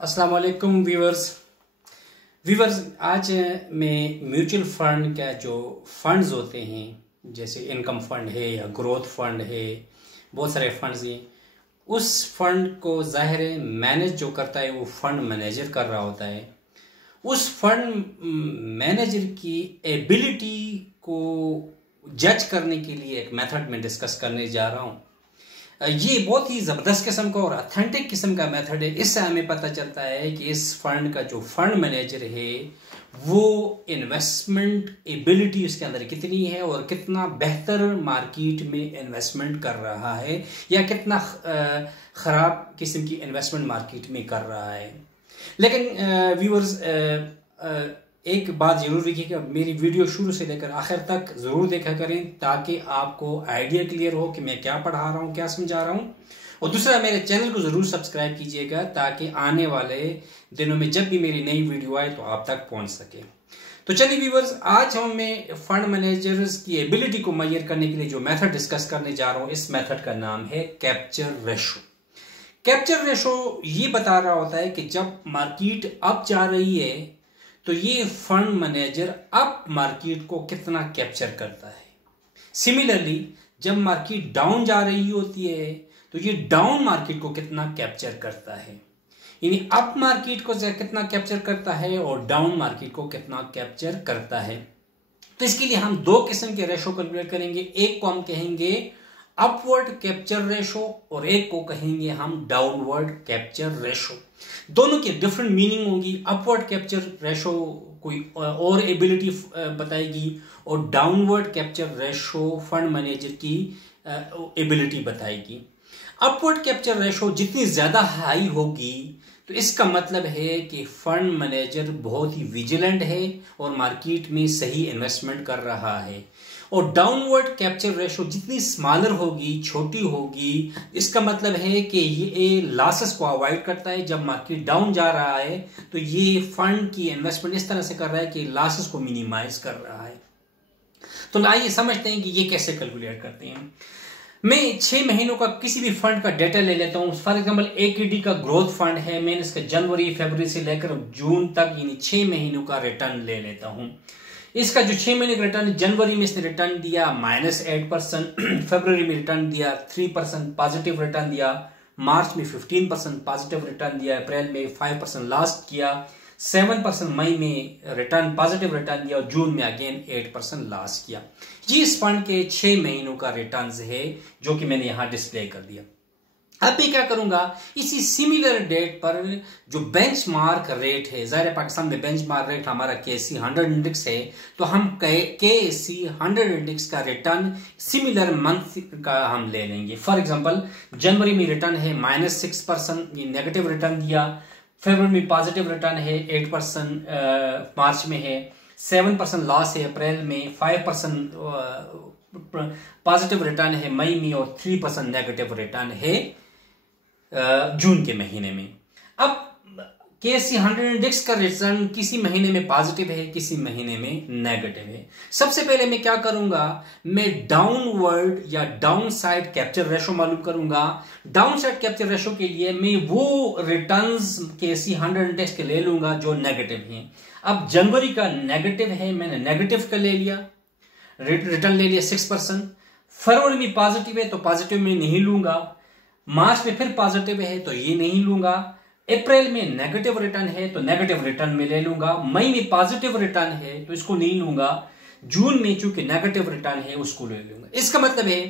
अस्सलाम वालेकुम व्यूवर्स आज मैं म्यूचुअल फंड का जो फंड्स होते हैं जैसे इनकम फंड है या ग्रोथ फंड है, बहुत सारे फंड्स हैं। उस फंड को ज़ाहिर है मैनेज जो करता है वो फंड मैनेजर कर रहा होता है। उस फंड मैनेजर की एबिलिटी को जज करने के लिए एक मेथड में डिस्कस करने जा रहा हूँ। ये बहुत ही ज़बरदस्त किस्म का और ऑथेंटिक किस्म का मेथड है। इससे हमें पता चलता है कि इस फंड का जो फंड मैनेजर है वो इन्वेस्टमेंट एबिलिटी उसके अंदर कितनी है और कितना बेहतर मार्केट में इन्वेस्टमेंट कर रहा है या कितना ख़राब किस्म की इन्वेस्टमेंट मार्केट में कर रहा है। लेकिन व्यूअर्स एक बात जरूर रखिएगा, मेरी वीडियो शुरू से लेकर आखिर तक ज़रूर देखा करें ताकि आपको आइडिया क्लियर हो कि मैं क्या पढ़ा रहा हूँ, क्या समझा रहा हूँ। और दूसरा, मेरे चैनल को ज़रूर सब्सक्राइब कीजिएगा ताकि आने वाले दिनों में जब भी मेरी नई वीडियो आए तो आप तक पहुँच सके। तो चलिए व्यूवर्स, आज हमें फंड मैनेजर्स की एबिलिटी को मेजर करने के लिए जो मेथड डिस्कस करने जा रहा हूँ, इस मेथड का नाम है कैप्चर रेशो। कैप्चर रेशो ये बता रहा होता है कि जब मार्केट अप जा रही है तो ये फंड मैनेजर अप मार्केट को कितना कैप्चर करता है। सिमिलरली जब मार्केट डाउन जा रही होती है तो ये डाउन मार्केट को कितना कैप्चर करता है, यानी अप मार्केट को कितना कैप्चर करता है और डाउन मार्केट को कितना कैप्चर करता है। तो इसके लिए हम दो किस्म के रेशो कैलकुलेट करेंगे। एक को हम कहेंगे अपवर्ड कैप्चर रेशो और एक को कहेंगे हम डाउनवर्ड कैप्चर रेशो। दोनों की डिफरेंट मीनिंग होगी। अपवर्ड कैप्चर रेशो कोई और एबिलिटी बताएगी और downward capture ratio fund manager की एबिलिटी बताएगी। अपवर्ड कैप्चर रेशो जितनी ज्यादा हाई होगी तो इसका मतलब है कि फंड मैनेजर बहुत ही विजिलेंट है और मार्केट में सही इन्वेस्टमेंट कर रहा है। और डाउनवर्ड कैप्चर रेशो जितनी स्मॉलर होगी, छोटी होगी, इसका मतलब है कि ये लॉसेस को अवॉइड करता है। जब मार्केट डाउन जा रहा है तो ये फंड की इन्वेस्टमेंट इस तरह से कर रहा है कि लॉसेस को मिनिमाइज कर रहा है। तो आइए समझते हैं कि ये कैसे कैलकुलेट करते हैं। मैं 6 महीनों का किसी भी फंड का डेटा ले लेता हूं। फॉर एग्जांपल AKD का ग्रोथ फंड है, मैंने इसका जनवरी फरवरी से लेकर जून तक यानी 6 महीनों का रिटर्न ले लेता हूं। इसका जो 6 महीने का रिटर्न, जनवरी में इसने रिटर्न दिया -8%, फरवरी में रिटर्न दिया 3% पॉजिटिव रिटर्न दिया, मार्च में 15% पॉजिटिव रिटर्न दिया, अप्रैल में 5% लॉस किया, 7% मई में रिटर्न पॉजिटिव रिटर्न दिया और जून में अगेन 8% लॉस किया। ये इस फंड के 6 महीनों का रिटर्न है जो कि मैंने यहां डिस्प्ले कर दिया। अब मैं क्या करूंगा, इसी सिमिलर डेट पर जो बेंचमार्क रेट है, ज़ाहिर पाकिस्तान में बेंचमार्क रेट हमारा KSE 100 इंडेक्स है, तो हम KSE 100 इंडेक्स का रिटर्न सिमिलर मंथ का हम ले लेंगे। फॉर एग्जांपल जनवरी में रिटर्न है -6%, ये नेगेटिव रिटर्न दिया। फरवरी में पॉजिटिव रिटर्न है 8%, मार्च में है 7% लॉस है, अप्रैल में 5% पॉजिटिव रिटर्न है मई में और 3% नेगेटिव रिटर्न है जून के महीने में। अब KSE 100 इंडेक्स का रिटर्न किसी महीने में पॉजिटिव है, किसी महीने में नेगेटिव है। सबसे पहले मैं क्या करूंगा, मैं डाउनवर्ड या डाउन साइड कैप्चर रेशो मालूम करूंगा। डाउन साइड कैप्चर रेशो के लिए मैं वो रिटर्न्स KSE 100 इंडेक्स के ले लूंगा जो नेगेटिव हैं। अब जनवरी का नेगेटिव है, मैंने नेगेटिव का ले लिया, रिटर्न ले लिया 6%। फरवरी में पॉजिटिव है तो पॉजिटिव में नहीं लूंगा, मार्च में फिर पॉजिटिव है तो ये नहीं लूंगा, अप्रैल में नेगेटिव रिटर्न है तो नेगेटिव रिटर्न में ले लूंगा, मई में पॉजिटिव रिटर्न है तो इसको नहीं लूंगा, जून में चूंकि नेगेटिव रिटर्न है उसको ले लूंगा। इसका मतलब है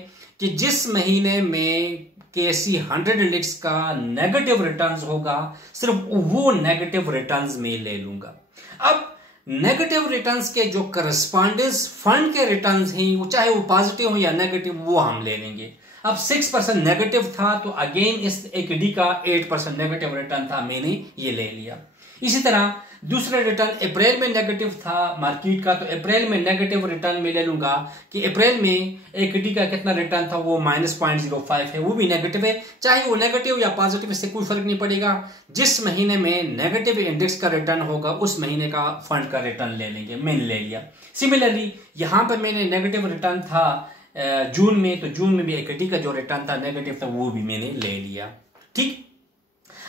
कि जिस महीने में KSE 100 इंडेक्स का नेगेटिव रिटर्न होगा सिर्फ वो नेगेटिव रिटर्न में ले लूंगा। अब नेगेटिव रिटर्न्स के जो करस्पॉन्डेंस फंड के रिटर्न्स हैं, वो चाहे वो पॉजिटिव हो या नेगेटिव, वो हम ले लेंगे। अब 6% नेगेटिव था तो अगेन इस AKD का 8% नेगेटिव रिटर्न था, मैंने ये ले लिया। इसी तरह दूसरा रिटर्न अप्रैल में नेगेटिव था मार्केट का, तो अप्रैल में नेगेटिव रिटर्न में ले लूंगा कि अप्रैल में AKD का कितना रिटर्न था, वो -0.05 है, वो भी नेगेटिव है। चाहे वो नेगेटिव या पॉजिटिव, इससे कोई फर्क नहीं पड़ेगा। जिस महीने में नेगेटिव इंडेक्स का रिटर्न होगा उस महीने का फंड का रिटर्न ले लेंगे, मैंने ले लिया। सिमिलरली यहां पर मैंने नेगेटिव रिटर्न था जून में, तो जून में भी AKD का जो रिटर्न था नेगेटिव था, वो भी मैंने ले लिया। ठीक।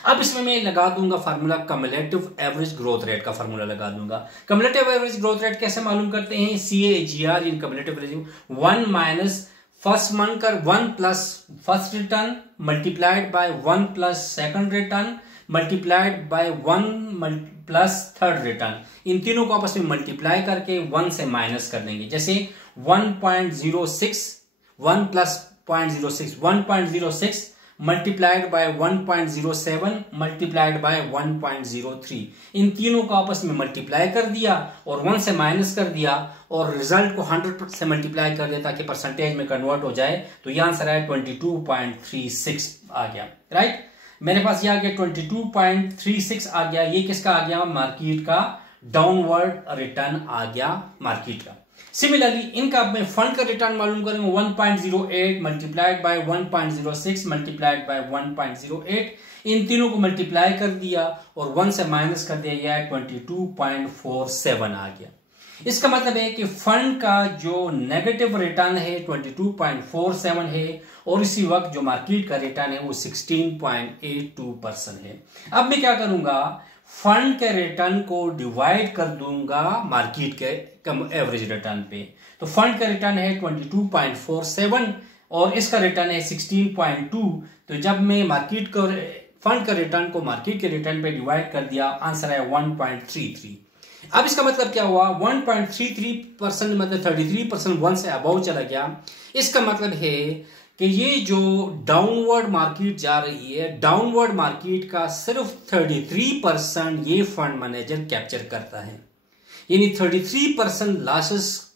अब इसमें मैं लगा दूंगा formula cumulative average growth rate का फार्मूला लगा दूंगा। कम्युलेटिव एवरेज ग्रोथ रेट कैसे मालूम करते हैं? CAGR in cumulative average 1 minus first month का 1 plus first return multiplied by 1 plus second return multiplied by 1 plus third return. इन तीनों को आपस में मल्टीप्लाई करके 1 से माइनस कर देंगे। जैसे 1.06 1 plus 0.06 1.06 multiplied by 1.07 multiplied by 1.03। इन तीनों को आपस में मल्टीप्लाई कर दिया और 1 से माइनस कर दिया और रिजल्ट को 100 से मल्टीप्लाई कर दिया ताकि परसेंटेज में कन्वर्ट हो जाए। तो यह आंसर है 22.36 आ गया। राइट, मेरे पास ये आ गया 22.36 आ गया। ये किसका आ गया? मार्केट का डाउनवर्ड रिटर्न आ गया मार्केट का। सिमिलरली इनका मैं फंड का रिटर्न मालूम करेंगे 1.08 मल्टीप्लाइड बाय 1.06 मल्टीप्लाइड बाय 1.08। इन तीनों को मल्टीप्लाई कर दिया और 1 से माइनस कर दिया, यह 22.47 आ गया। इसका मतलब है कि फंड का जो नेगेटिव रिटर्न है 22.47 है और इसी वक्त जो मार्केट का रिटर्न है वो 16.82% है। अब मैं क्या करूंगा? फंड के रिटर्न को डिवाइड कर दूंगा मार्केट के एवरेज रिटर्न पे। तो फंड का रिटर्न है 22.47 और इसका रिटर्न है 16.2। तो जब मैं मार्केट को फंड का रिटर्न को मार्केट के रिटर्न पे डिवाइड कर दिया, आंसर है 1.33। अब इसका मतलब क्या हुआ? 1.33% मतलब 33% 1 से अबव चला गया। इसका मतलब है कि ये जो डाउनवर्ड मार्केट जा रही है, डाउनवर्ड मार्केट का सिर्फ 33% ये फंड मैनेजर कैप्चर करता है। यानी 33% लॉसेस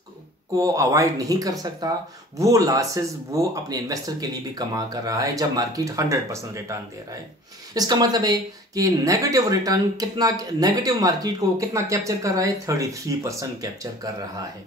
को अवॉइड नहीं कर सकता। वो लॉसेस वो अपने इन्वेस्टर के लिए भी कमा कर रहा है जब मार्केट 100% रिटर्न दे रहा है। इसका मतलब है कि नेगेटिव रिटर्न कितना, नेगेटिव मार्केट को कितना कैप्चर कर रहा है? 33% कैप्चर कर रहा है।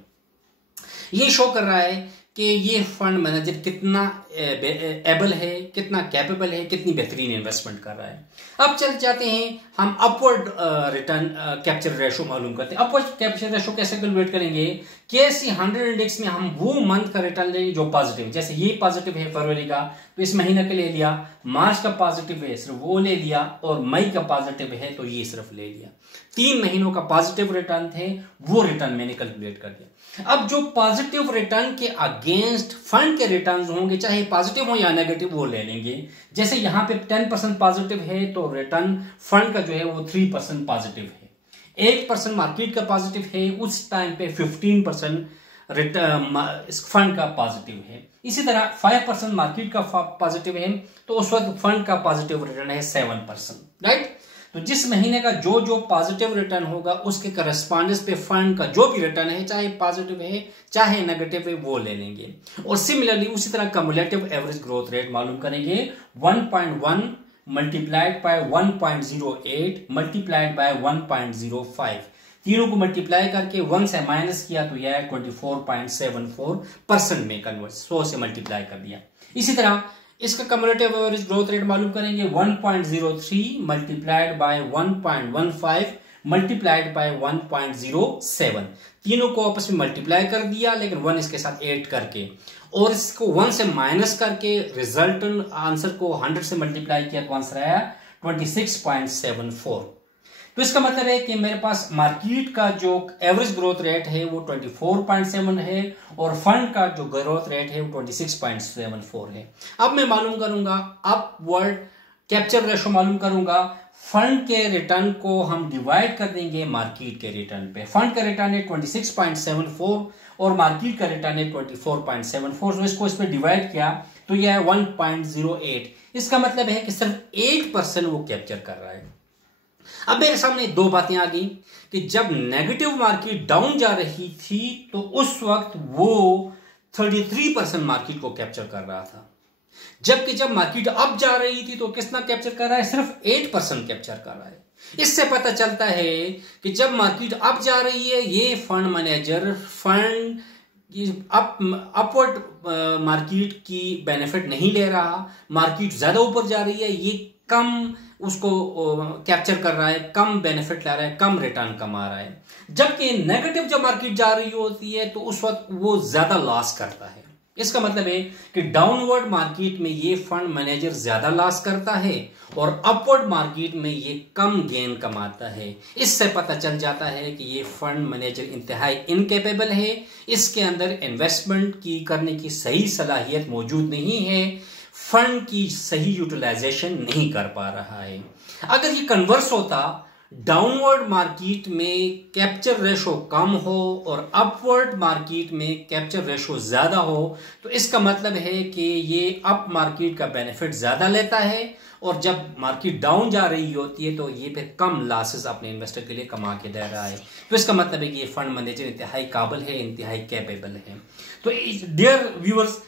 ये शो कर रहा है कि ये फंड मैनेजर कितना एबल है, कितना कैपेबल है, कितनी बेहतरीन इन्वेस्टमेंट कर रहा है। अब चल जाते हैं हम अपवर्ड रिटर्न कैप्चर रेशो मालूम करते हैं। अपवर्ड कैप्चर रेशो कैसे कैलकुलेट करेंगे? KSE 100 इंडेक्स में हम वो मंथ का रिटर्न लेंगे जो पॉजिटिव, जैसे ये पॉजिटिव है फरवरी का तो इस महीने का ले लिया, मार्च का पॉजिटिव है सिर्फ वो ले लिया और मई का पॉजिटिव है तो ये सिर्फ ले लिया। 3 महीनों का पॉजिटिव रिटर्न थे वो रिटर्न मैंने कैलकुलेट कर दिया। अब जो पॉजिटिव रिटर्न के अगेंस्ट फंड के रिटर्न होंगे, चाहे पॉजिटिव हो या नेगेटिव, वो ले लेंगे। जैसे यहां पे 10% पॉजिटिव है तो रिटर्न फंड का जो है वो 3% पॉजिटिव है। 8% मार्केट का पॉजिटिव है, उस टाइम पे 15% रिटर्न फंड का पॉजिटिव है। इसी तरह 5% मार्केट का पॉजिटिव है तो उस वक्त फंड का पॉजिटिव रिटर्न है 7%। राइट, तो जिस महीने का जो जो पॉजिटिव रिटर्न होगा उसके करस्पॉन्डेंस पे फंड का जो भी रिटर्न है, चाहे पॉजिटिव है चाहे नेगेटिव है, वो ले लेंगे। और सिमिलरली उसी तरह कम्युलेटिव एवरेज ग्रोथ रेट मालूम करेंगे 1.1 मल्टीप्लाइड बाय 1.08 मल्टीप्लाइड बाय 1.05। तीनों को मल्टीप्लाई करके 1 से माइनस किया तो यह 24.74% में कन्वर्ट, 100 से मल्टीप्लाई कर दिया। इसी तरह इसका कम्युलेटिव एवरेज ग्रोथ रेट मालूम करेंगे 1.03 मल्टीप्लाइड बाय 1.15 मल्टीप्लाइड बाय 1.07। तीनों को आपस में मल्टीप्लाई कर दिया लेकिन 1 इसके साथ ऐड करके और इसको 1 से माइनस करके रिजल्टेंट आंसर को 100 से मल्टीप्लाई किया तो आंसर आया 26.74। तो इसका मतलब है कि मेरे पास मार्केट का जो एवरेज ग्रोथ रेट है वो 24.7 है और फंड का जो ग्रोथ रेट है वो 26.74 है। अब मैं मालूम करूंगा अपवर्ड कैप्चर रेशो मालूम करूंगा। फंड के रिटर्न को हम डिवाइड कर देंगे मार्केट के रिटर्न पे। फंड का रिटर्न है 26.74 और मार्केट का रिटर्न है 24.74। तो इसको इस पर डिवाइड किया तो यह है 1.08। इसका मतलब है कि सिर्फ 8% वो कैप्चर कर रहा है। अब मेरे सामने दो बातें आ गई कि जब नेगेटिव मार्केट डाउन जा रही थी तो उस वक्त वो 33% मार्केट को कैप्चर कर रहा था, जबकि जब मार्केट अप जा रही थी तो कितना कैप्चर कर रहा है? सिर्फ 8% कैप्चर कर रहा है। इससे पता चलता है कि जब मार्केट अप जा रही है ये fund manager fund upward market की बेनिफिट नहीं ले रहा। मार्केट ज्यादा ऊपर जा रही है, ये कम उसको कैप्चर कर रहा है, कम बेनिफिट ला रहा है, कम रिटर्न कमा रहा है। जबकि नेगेटिव जब मार्केट जा रही होती है तो उस वक्त वो ज्यादा लॉस करता है। इसका मतलब है कि डाउनवर्ड मार्केट में ये फंड मैनेजर ज्यादा लॉस करता है और अपवर्ड मार्केट में ये कम गेन कमाता है। इससे पता चल जाता है कि ये फंड मैनेजर इंतहाई इनकेपेबल है, इसके अंदर इन्वेस्टमेंट की करने की सही सलाहियत मौजूद नहीं है, फंड की सही यूटिलाइजेशन नहीं कर पा रहा है। अगर ये कन्वर्स होता, डाउनवर्ड मार्केट में कैप्चर रेशो कम हो और अपवर्ड मार्केट में कैप्चर रेशो ज्यादा हो, तो इसका मतलब है कि ये अप मार्केट का बेनिफिट ज्यादा लेता है और जब मार्केट डाउन जा रही होती है तो ये फिर कम लॉसेस अपने इन्वेस्टर के लिए कमा के दे रहा है। तो इसका मतलब है कि ये फंड मैनेजर इंतहाई काबिल है, इंतहाई कैपेबल है। तो डियर व्यूअर्स,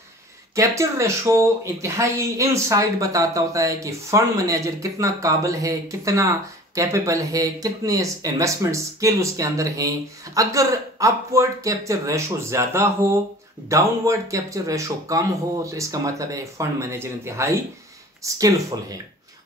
कैप्चर रेशो इंतहाई इनसाइड बताता होता है कि फंड मैनेजर कितना काबिल है, कितना कैपेबल है, कितने इन्वेस्टमेंट स्किल उसके अंदर हैं। अगर अपवर्ड कैप्चर रेशो ज्यादा हो, डाउनवर्ड कैप्चर रेशो कम हो, तो इसका मतलब है फंड मैनेजर इंतहाई स्किलफुल है।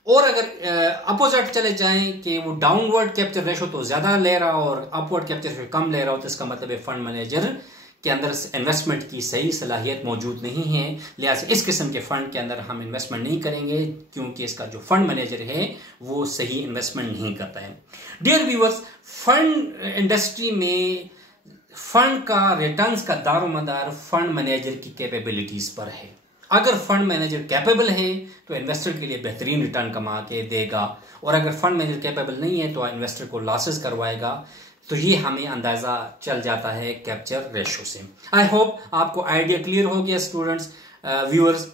और अगर अपोजिट चले जाएं कि वो डाउनवर्ड कैप्चर रेशो तो ज्यादा ले रहा और अपवर्ड कैप्चर रेशो कम ले रहा हो, तो इसका मतलब है फंड मैनेजर के अंदर इन्वेस्टमेंट की सही सलाहियत मौजूद नहीं है, लिहाजा इस किस्म के फंड के अंदर हम इन्वेस्टमेंट नहीं करेंगे, क्योंकि इसका जो फंड मैनेजर है वो सही इन्वेस्टमेंट नहीं करता है। डियर व्यूअर्स, फंड इंडस्ट्री में फंड का रिटर्न्स का दारोमदार फंड मैनेजर की कैपेबिलिटीज पर है। अगर फंड मैनेजर कैपेबल है तो इन्वेस्टर के लिए बेहतरीन रिटर्न कमा के देगा, और अगर फंड मैनेजर कैपेबल नहीं है तो इन्वेस्टर को लॉसेस करवाएगा। तो ये हमें अंदाजा चल जाता है कैप्चर रेशो से। आई होप आपको आइडिया क्लियर हो गया स्टूडेंट्स, व्यूअर्स।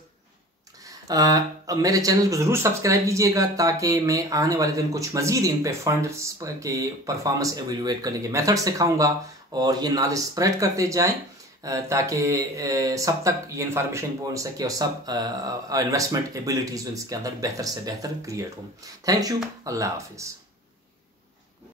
मेरे चैनल को जरूर सब्सक्राइब कीजिएगा ताकि मैं आने वाले दिन कुछ मजीद इन पे फंड्स के परफॉर्मेंस एवेल्युएट करने के मेथड सिखाऊंगा और ये नॉलेज स्प्रेड करते जाएं ताकि सब तक ये इंफॉर्मेशन पहुंच सके और सब इन्वेस्टमेंट एबिलिटीज इसके अंदर बेहतर से बेहतर क्रिएट हो। Thank you, Allah Hafiz.